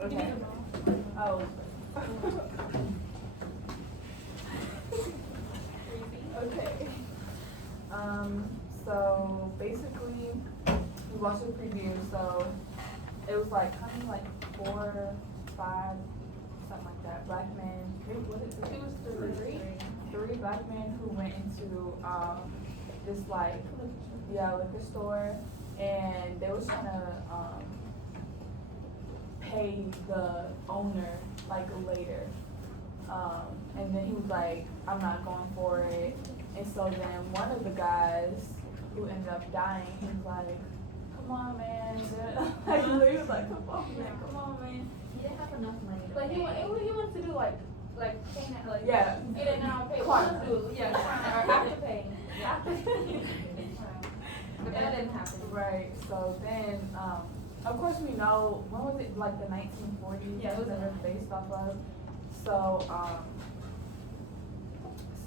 Okay. Oh. Okay. So basically, we watched the preview. So it was like kind of like 4, 5, something like that. Black men. It was three black men who went into this like liquor store, and they was trying to pay the owner like later. And then he was like, I'm not going for it. And so then one of the guys who ended up dying, he was like, come on, man. Like, he was like, come on, man. He didn't have enough money to Like, pay. he wants to do like paying it, like, Yeah. get it now, pay Crime. or after paying. But that didn't happen. Right. So then, of course, we know, when was it, like the 1940s? Yeah, it was that in it's based off of. So,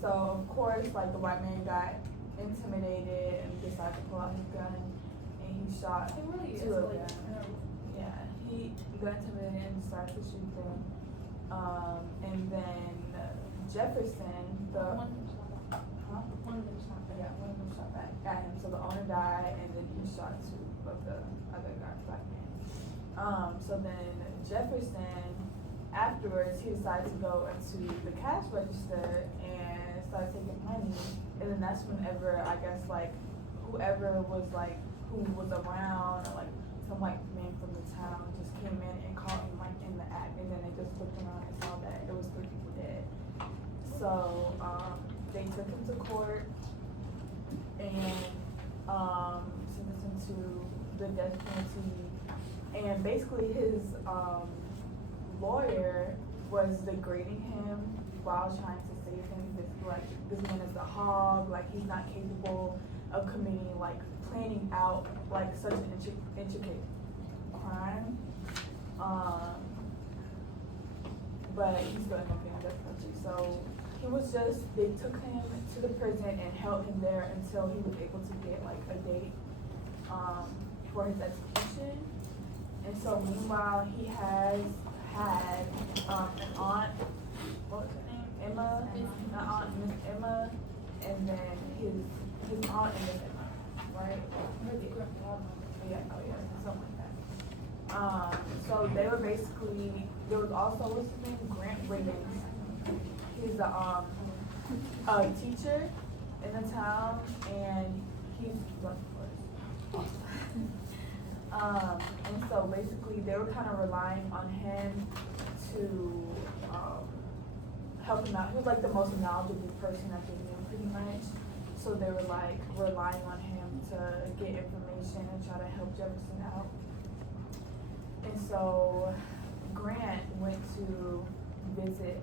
of course, like the white man got intimidated and decided to pull out his gun, and he shot It really two of is, them. Yeah, he got intimidated and started to shoot them. And then Jefferson, One of them shot back. Yeah, one of them shot back at him. So the owner died, and then he shot two of the other guys, black men. So then Jefferson, afterwards, he decided to go into the cash register and started taking money. And then that's whenever, I guess, like, whoever was, like, who was around, or, like, some white man from the town just came in and caught him, like, in the act. And then they just looked around and saw that there was 3 people dead. So, they took him to court and sentenced him to the death penalty. And basically his lawyer was degrading him while trying to save him. Like, this man is a hog, like he's not capable of committing, like planning out like such an intricate crime. But he's going to be in death penalty. So he was just, they took him to the prison and held him there until he was able to get like a date for his execution. And so meanwhile, he has had an aunt, what was her name? Emma, an aunt, Miss Emma, and then his aunt and Miss Emma, right? Yeah, something like that. So they were basically, there was also, what's his name? Grant Wiggins. He's a teacher in the town, and he's and so basically they were kind of relying on him to help him out. He was like the most knowledgeable person that they knew, pretty much. So they were like relying on him to get information and try to help Jefferson out. And so Grant went to visit,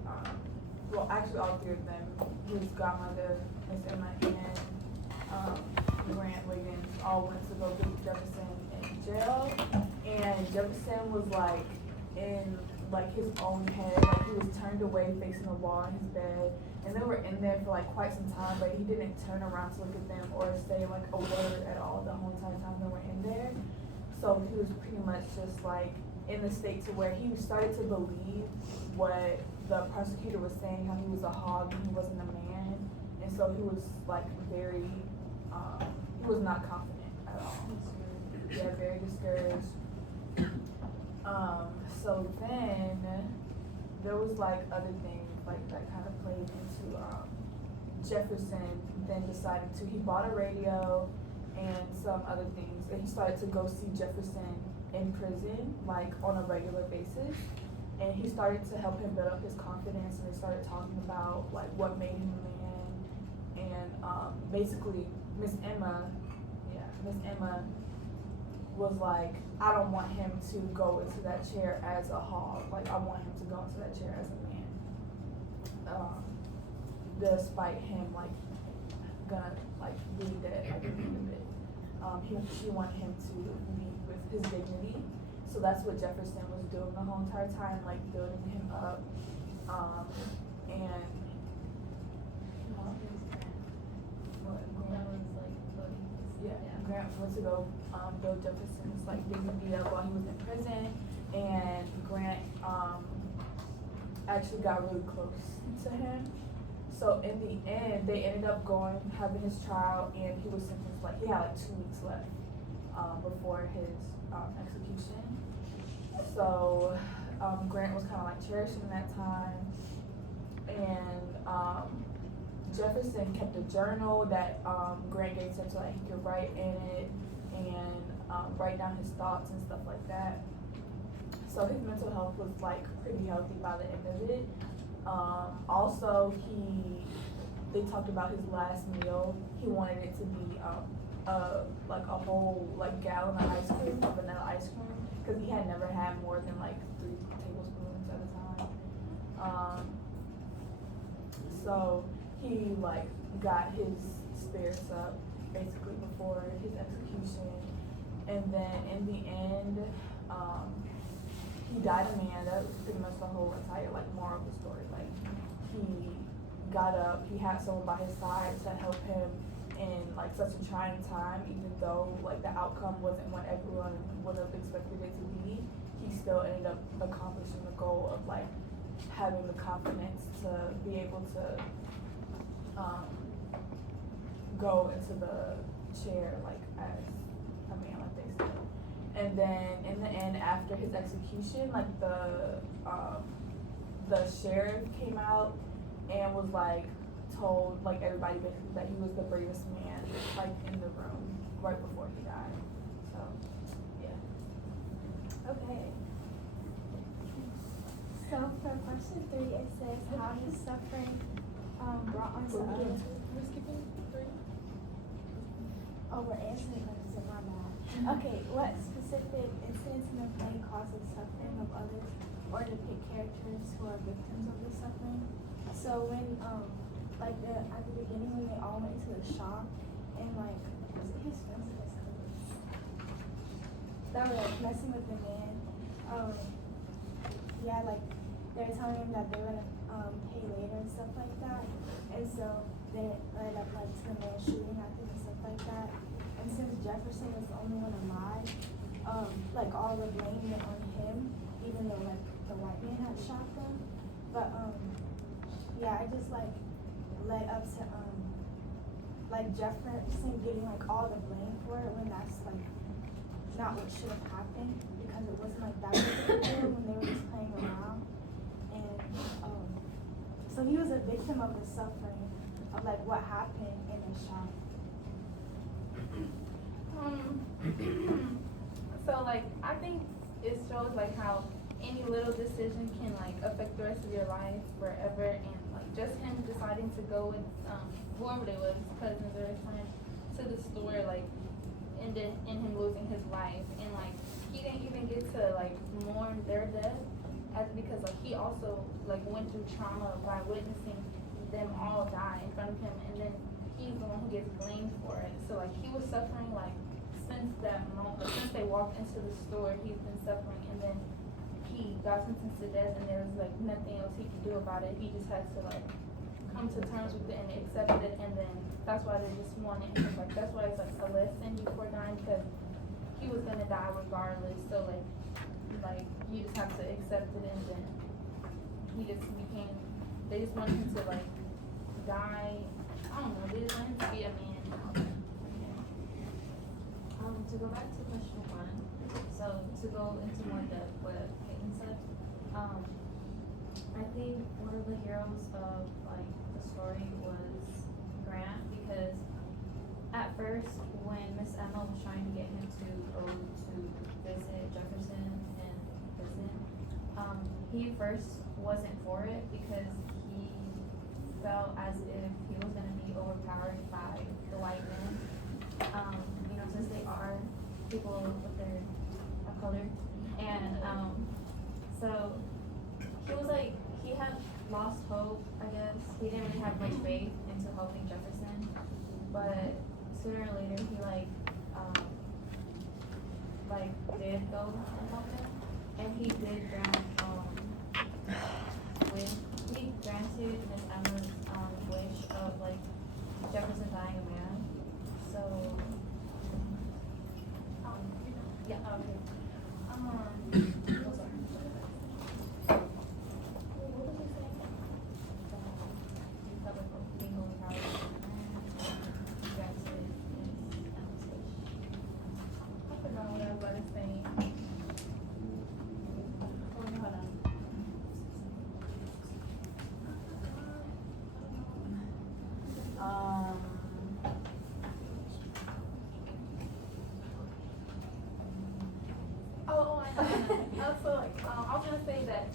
well, actually all 3 of them, his godmother, Miss Emma, and Grant Wiggins all went to go visit Jefferson in jail. And Jefferson was like in like his own head, like he was turned away facing the wall in his bed. And they were in there for like quite some time, but he didn't turn around to look at them or say like a word at all the whole entire time they were in there. So he was pretty much just like in the state to where he started to believe what the prosecutor was saying, how he was a hog and he wasn't a man. And so he was like very, he was not confident at all. Yeah, very discouraged. So then there was like other things like that kind of played into Jefferson then decided to, he bought a radio and some other things, and he started to go see Jefferson in prison like on a regular basis. And he started to help him build up his confidence, and they started talking about like what made him a man. And basically Miss Emma was like, I don't want him to go into that chair as a hog, like I want him to go into that chair as a man. Despite him like gonna like being dead at the end of it. She wanted him to leave with his dignity. So that's what Jefferson was doing the whole entire time, like building him up. Grant went to go build Jefferson's like dignity up while he was in prison, and Grant actually got really close to him. So in the end, they ended up having his trial, and he was sentenced, like, he had like 2 weeks left before his execution. So Grant was kind of like cherishing that time, and Jefferson kept a journal that Grant gave to him so that he could write in it and write down his thoughts and stuff like that. So his mental health was like pretty healthy by the end of it. Also, they talked about his last meal. He wanted it to be like a whole like gallon of ice cream, of vanilla ice cream, because he had never had more than like 3 tablespoons at a time. So he like got his spirits up basically before his execution, and then in the end, he died a man. That was pretty much the whole entire like moral of the story. Like, he got up, he had someone by his side to help him in like such a trying time, even though like the outcome wasn't what everyone would have expected it to be. He still ended up accomplishing the goal of like having the confidence to be able to go into the chair like as a man, like they said. And then in the end, after his execution, like the sheriff came out and was like told like everybody basically that he was the bravest man like in the room right before he died. So yeah. Okay. So for question 3, it says, how does suffering brought onto others? Oh, we're answering questions, my bad. Okay, what specific incidents in the play causes suffering of others or depict characters who are victims of the suffering? So when, like at the beginning when they all went to the shop and like, was it his friends? That were like messing with the man. Yeah, like they were telling him that they were gonna pay later and stuff like that. And so they led up like to the man shooting at them and stuff like that. And since Jefferson was the only one alive, like all the blame went on him, even though like the white man had shot them. But yeah, I just like led up to like Jefferson getting like all the blame for it when that's like not what should have happened, because it wasn't like that big of a deal when they were just playing around. And so he was a victim of the suffering of like what happened in the shop. So like I think it shows like how any little decision can like affect the rest of your life forever, and like just him deciding to go with whoever they was, cousins or his friends, to the store, like ended in him losing his life, and like he didn't even get to like mourn their death, because like he also like went through trauma by witnessing them all die in front of him, and then he's the one who gets blamed for it. So like he was suffering like since that moment, since they walked into the store, he's been suffering, and then he got sentenced to death, and there was like nothing else he could do about it. He just had to like come to terms with it and accept it, and then that's why they just wanted him. Like that's why it's like a lesson before dying, because he was gonna die regardless. So like you just have to accept it, and then he just became. They just wanted him to like die. I don't know. They just wanted him to be a man. To go back to question 1, so to go into more depth what Peyton said, I think one of the heroes of like the story was Grant, because at first when Miss Emma was trying to get him to go to visit Jefferson in prison, he first wasn't for it because he felt as if he was going to be overpowered by the white men. Since they are people with their color, and so he was like, he had lost hope, I guess. He didn't really have much faith into helping Jefferson, but sooner or later he did go and help him, and he did he granted Miss Emma's wish of like Jefferson dying a man. So yeah, okay. gonna say that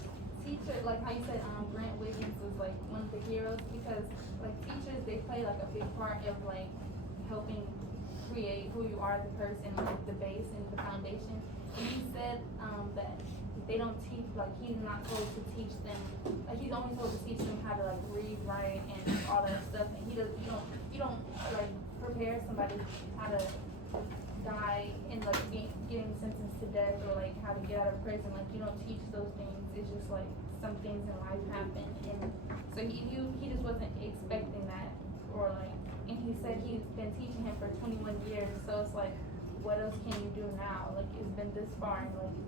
teacher, like how you said, Grant Wiggins was like one of the heroes because like teachers, they play like a big part of like helping create who you are as a person, like the base and the foundation. And he said that they don't teach, like he's not told to teach them, like he's only told to teach them how to like read, write, and all that stuff. And you don't like prepare somebody how to die and like getting sentenced to death or like how to get out of prison. Like you don't teach those things. It's just like some things in life happen, and so he just wasn't expecting that, or like, and he said he's been teaching him for 21 years. So it's like, what else can you do now? Like it's been this far, and like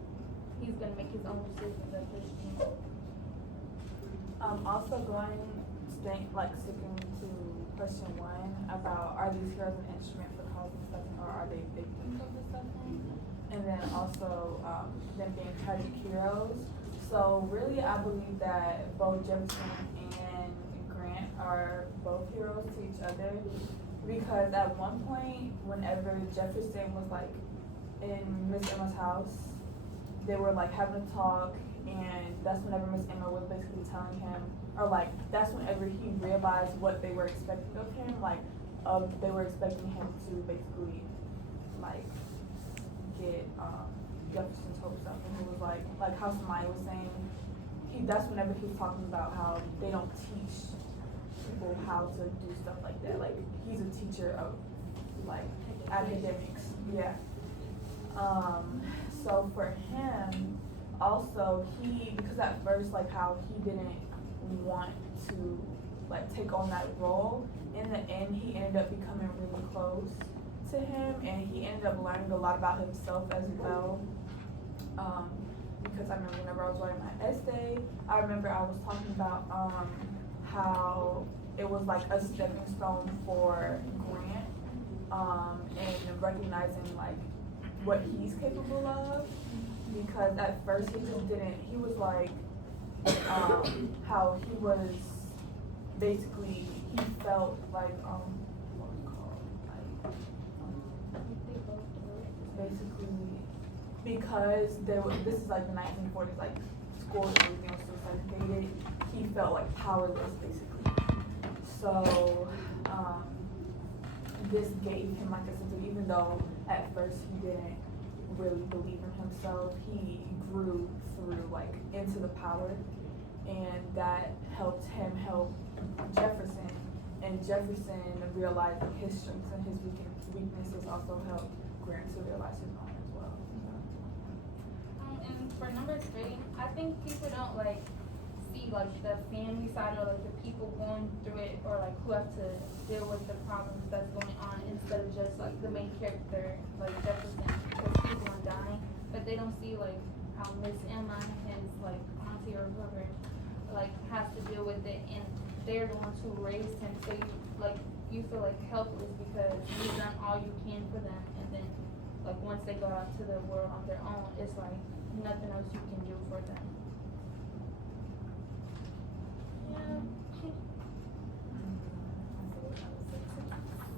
he's gonna make his own decisions at this point. Also sticking to question 1 about are these heroes an instrument for causing suffering or are they victims of the suffering? And then also them being tragic heroes. So really I believe that both Jefferson and Grant are both heroes to each other, because at one point whenever Jefferson was like in Miss Emma's house, they were like having a talk, and that's whenever Miss Emma was basically telling him, or like that's whenever he realized what they were expecting of him, like they were expecting him to basically like get Jefferson's hopes up, and he was like how Samaya was saying, that's whenever he was talking about how they don't teach people how to do stuff like that. Like he's a teacher of like academics, yeah. So for him, also because at first like how he didn't want to like take on that role, in the end he ended up becoming really close to him, and he ended up learning a lot about himself as well. Because I remember whenever I was writing my essay, I remember I was talking about how it was like a stepping stone for Grant, and recognizing like what he's capable of, because at first he was like how he was basically, he felt like what was it called, like basically because this is like the 1940s, like schools and everything was so segregated, he felt like powerless basically. So this gave him like a sense of, even though at first he didn't really believe in himself, he grew through like into the power, and that helped him help Jefferson, and Jefferson realizing his strengths and his weaknesses also helped Grant to realize his own as well. And for number 3, I think people don't like see like the family side or like the people going through it, or like who have to deal with the problems that's going on, instead of just like the main character like Jefferson, because he's the one dying. But they don't see like how Miss Emma, his like auntie or whoever, like has to deal with it, and they're the ones who raised him. So you feel like helpless because you've done all you can for them, and then like once they go out to the world on their own, it's like nothing else you can do for them. Yeah.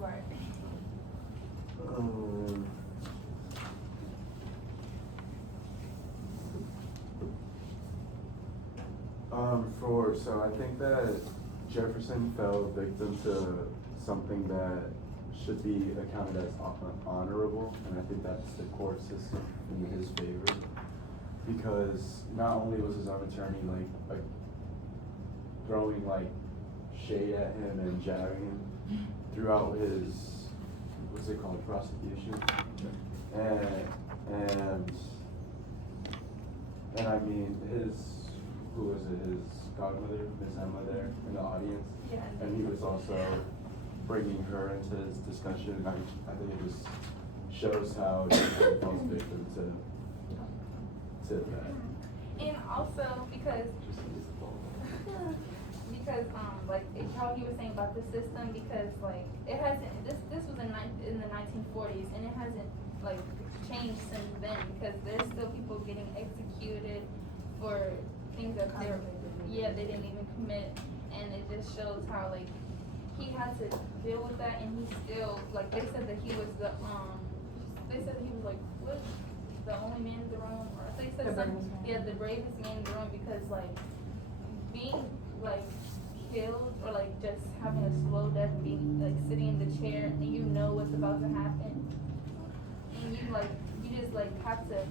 Right. So I think that Jefferson fell victim to something that should be accounted as honorable, and I think that's the court system in his favor, because not only was his own attorney like throwing like shade at him and jabbing him throughout his, what's it called, prosecution, and I mean who was it, his godmother, Ms. Emma, there in the audience, Yeah. and he was also bringing her into this discussion. I think it just shows how he falls victim to that. And also because like how he was saying about the system, because like it hasn't, this was in the 1940s, and it hasn't like changed since then, because there's still people getting executed for things that they didn't even commit, and it just shows how like he had to deal with that, and he still, like they said that he was the like, what, the only man in the room, or they said The some, bravest man. yeah, the bravest man in the room, because like being like killed or like just having a slow death, being like sitting in the chair and you know what's about to happen, and you just like have to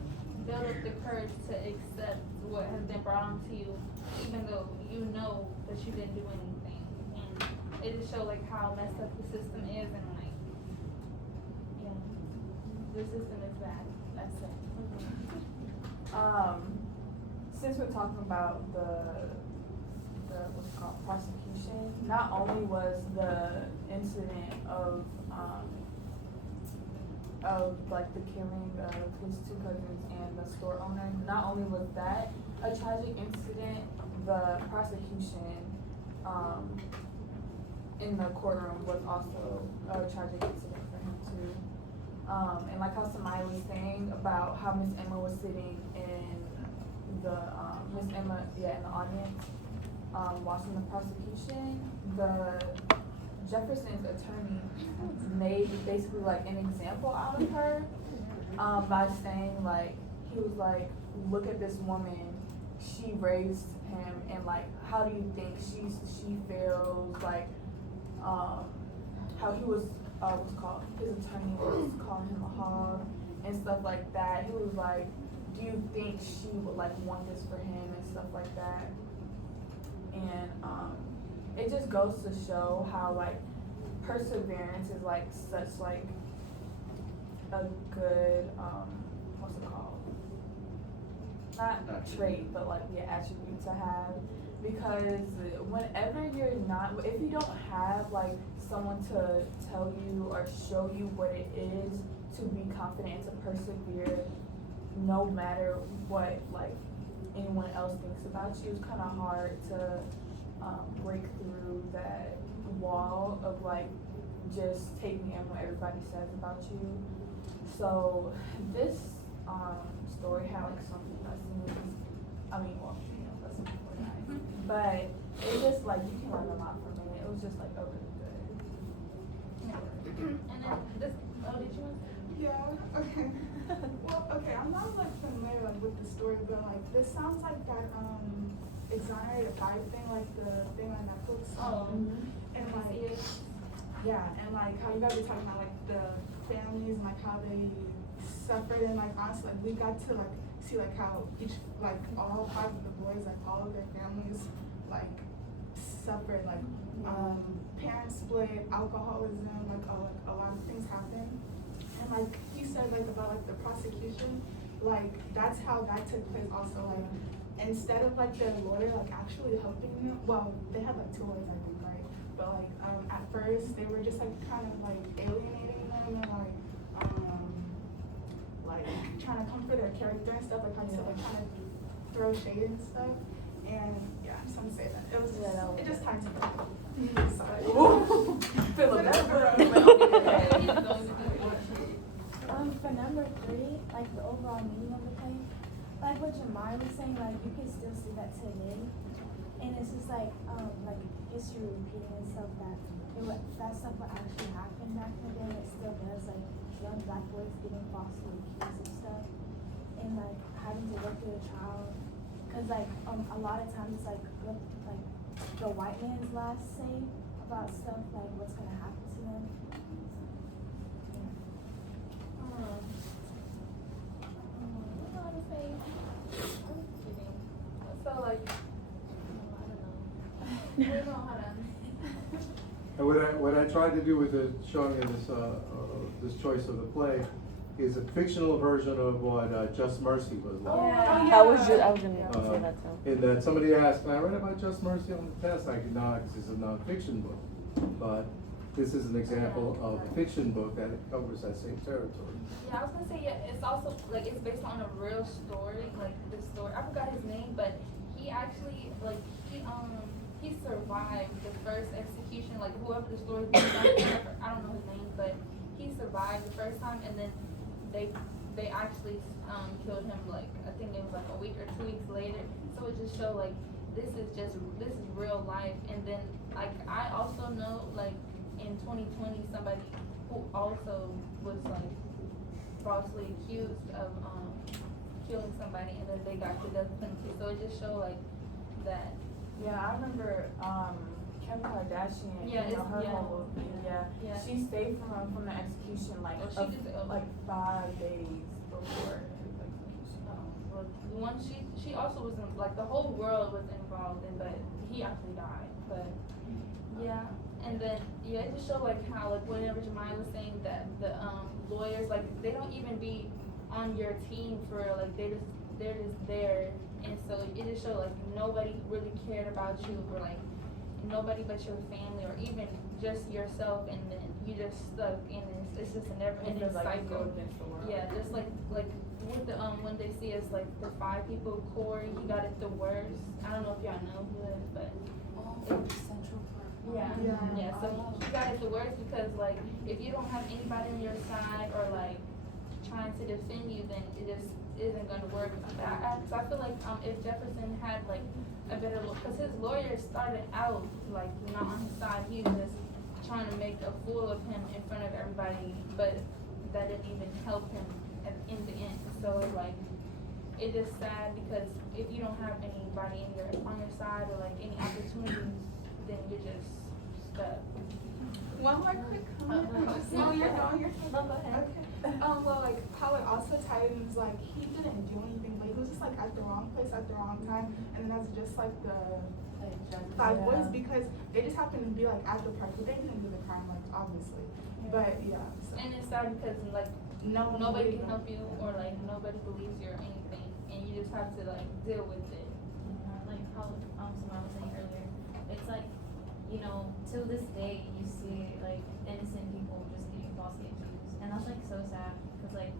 build up the courage to accept what has been brought onto you, even though you know that you didn't do anything. And it just shows like how messed up the system is, and like, yeah, the system is bad. That's it. Since we're talking about the what's it called, prosecution, not only was the incident of like the killing of his two cousins and the store owner, not only was that a tragic incident, the prosecution in the courtroom was also a tragic incident for him too. And like how Samaya was saying about how Miss Emma was sitting in the in the audience watching the prosecution, the Jefferson's attorney made basically like an example out of her by saying like, he was like, look at this woman, she raised him, and like, how do you think she feels, like how he was what's called, his attorney was calling him a hog and stuff like that. He was like, do you think she would like want this for him and stuff like that? And it just goes to show how like perseverance is like such like a good what's it called? Not trait, but like the attribute to have. Because whenever you're not, if you don't have like someone to tell you or show you what it is to be confident, to persevere, no matter what like anyone else thinks about you, it's kind of hard to break through that wall of like just taking in what everybody says about you. So this story had like some lessons. I mean, well, you know, lessons for guys, but it just like you can learn a lot from it. It was just like a really good. And then this, oh, did you want to? Yeah, okay. Well, okay, I'm not like familiar like with the story, but like this sounds like that exonerated five thing, like the thing on Netflix. And like yeah, and like how you guys were talking about like the families and like how they suffered, and like honestly like we got to like see like how each like all five of the boys, like all of their families like suffered, like parents split, alcoholism, like a lot of things happened. And like he said like about like the prosecution, like that's how that took place also. Like instead of like their lawyer like actually helping them, well they had like two lawyers I think, right? But like at first they were just like kind of like alienating them and like trying to comfort their character and stuff, like how you said, like trying to throw shade and stuff. And yeah, I just want to say that it was just, it just tied to that. Sorry. For number 3, like the overall meaning of the play, like what Jamar was saying, like you can still see that today, and it's just like history repeating itself, that that stuff would actually happen back in the day, and it still does, like young black boys getting falsely accused of stuff, and like having to work through a trial, cause like a lot of times it's like what like the white man's last say about stuff, like what's gonna happen to them. So like, I don't know how to. And what I tried to do with the showing of this choice of the play is a fictional version of what Just Mercy was like. Yeah. I was gonna say that too. In that somebody asked, can I write about Just Mercy on the test? I could not, because it's a non-fiction book. But this is an example of a fiction book that covers that same territory. Yeah, I was gonna say, yeah, it's also like it's based on a real story, like the story. I forgot his name, but he actually like he survived the first execution. Like whoever the story was, I don't know his name, but he survived the first time, and then they actually killed him. Like I think it was like a week or 2 weeks later. So it just showed like this is real life. And then like I also know like in 2020 somebody who also was like falsely accused of killing somebody and then they got the death penalty. So it just showed like that. Yeah, I remember, Kim Kardashian, Yeah, you know, her yeah. whole thing, yeah. Yeah. She stayed from the execution like, Oh, she did, like 5 days before his execution. Well, the one she also was in, like the whole world was involved in, but he actually died. But yeah, and then yeah, it just showed like how like whenever Jemiah was saying that the lawyers like they don't even be on your team for like they're just there, and so it just showed like nobody really cared about you or like nobody but your family or even just yourself, and then you just stuck in this. It's just a never-ending It's like you go cycle. against the world. Yeah, just like with the when they see us like the 5 people, Corey, he got it the worst. I don't know if y'all know who it is, but yeah, Yeah. So he got it the worst because like if you don't have anybody on your side or like trying to defend you, then it just isn't gonna work. So I feel like if Jefferson had like a better look, because his lawyer started out like not on his side, he was just trying to make a fool of him in front of everybody, but that didn't even help him in the end. So it's like it's just sad because if you don't have anybody on your side or like any opportunities, then you're just stuck. One more quick comment. No, you're going. No, go ahead. Okay. Well, like how it also tied in is like he didn't do anything, but he was just like at the wrong place at the wrong time, and then that's just like the 5 boys because they just happened to be like at the park, but they didn't do the crime, like obviously. But yeah. So. And it's sad because like nobody can help you or like nobody believes you or anything, and you just have to like deal with it. Like how Samara was saying earlier, it's like, you know, to this day you see like innocent people just getting falsely accused, and that's like so sad because like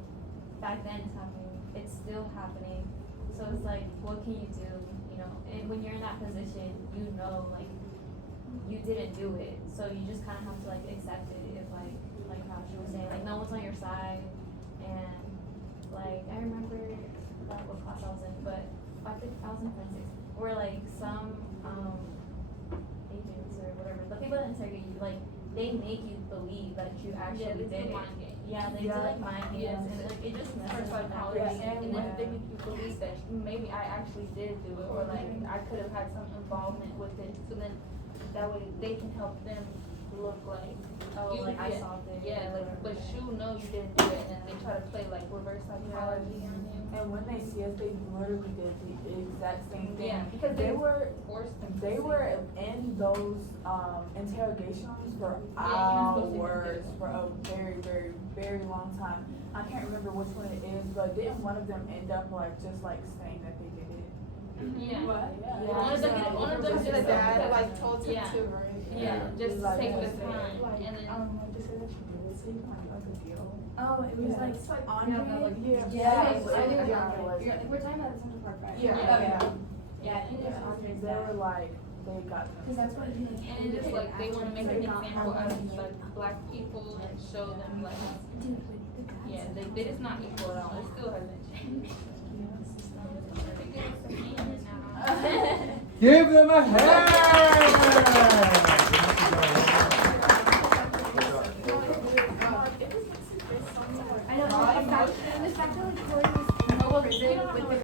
back then it's happening, it's still happening. So it's like, what can you do? You know, and when you're in that position, you know, like you didn't do it, so you just kind of have to like accept it. If like how she was saying, like no one's on your side, and like I remember what class I was in, but I think I was in forensics, where like some agents or whatever, the people that interrogate you, like they make you believe that you actually did it. Mind games. Yeah, they do like mind games, and like it just messes For with psychology, that. and then they make you believe that maybe I actually did do it, or like I could have had some involvement with it. So then that way they can help them look like Like I solved it. Yeah, like but you know you didn't do it, and they try to play like reverse psychology on you. And when they see us, they literally did the exact same thing. Yeah, because they were forced them to they say were it. in those interrogation rooms for Yeah, you're supposed to hours, do for a very, very, very long time. I can't remember which one it is, but didn't one of them end up like just like saying that they did it? Yeah. What? Yeah. One of them did His it dad because- like told him yeah. to, right? Yeah, just Like, take the just say it. time, Like, and then like to say that you did it, so you can like a deal. Oh, it was like It's like Andre. yeah. Yeah, Okay, so it was we're Andre. talking about the Central Park, right? Yeah. Okay. Yeah. I think it's Andre's They were dad. like they got them. Cause that's what he like. and it's just like they want to make an example out of like black people and show them like yeah they just not equal at all. It still hasn't changed. Give them a hand! I know, the fact that like Corey was in prison with the